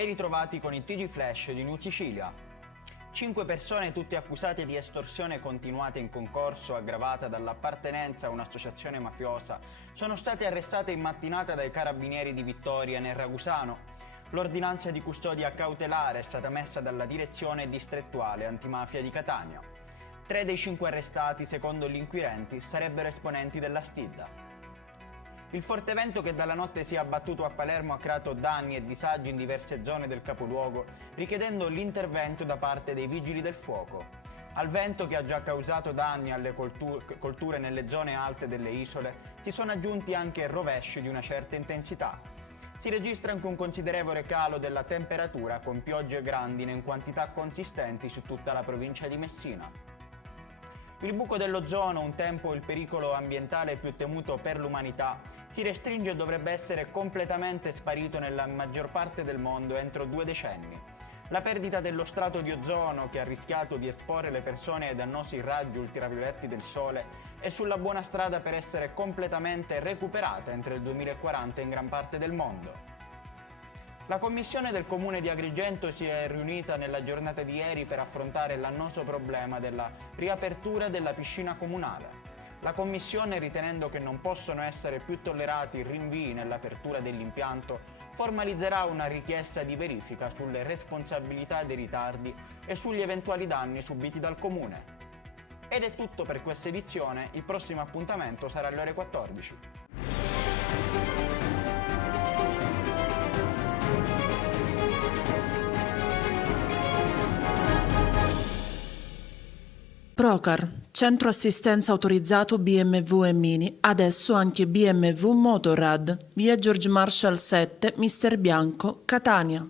ben ritrovati con il TG Flash di New Sicilia. 5 persone, tutte accusate di estorsione continuata in concorso aggravata dall'appartenenza a un'associazione mafiosa, sono state arrestate in mattinata dai carabinieri di Vittoria nel Ragusano. L'ordinanza di custodia cautelare è stata messa dalla direzione distrettuale antimafia di Catania. 3 dei 5 arrestati, secondo gli inquirenti, sarebbero esponenti della Stidda. Il forte vento che dalla notte si è abbattuto a Palermo ha creato danni e disagi in diverse zone del capoluogo, richiedendo l'intervento da parte dei vigili del fuoco. Al vento, che ha già causato danni alle colture nelle zone alte delle isole, si sono aggiunti anche rovesci di una certa intensità. Si registra anche un considerevole calo della temperatura, con piogge e grandine in quantità consistenti su tutta la provincia di Messina. Il buco dell'ozono, un tempo il pericolo ambientale più temuto per l'umanità, si restringe e dovrebbe essere completamente sparito nella maggior parte del mondo entro 2 decenni. La perdita dello strato di ozono, che ha rischiato di esporre le persone ai dannosi raggi ultravioletti del Sole, è sulla buona strada per essere completamente recuperata entro il 2040 in gran parte del mondo. La commissione del Comune di Agrigento si è riunita nella giornata di ieri per affrontare l'annoso problema della riapertura della piscina comunale. La commissione, ritenendo che non possono essere più tollerati rinvii nell'apertura dell'impianto, formalizzerà una richiesta di verifica sulle responsabilità dei ritardi e sugli eventuali danni subiti dal Comune. Ed è tutto per questa edizione, il prossimo appuntamento sarà alle ore 14. Procar, centro assistenza autorizzato BMW e Mini, adesso anche BMW Motorrad, via George Marshall 7, Mister Bianco, Catania.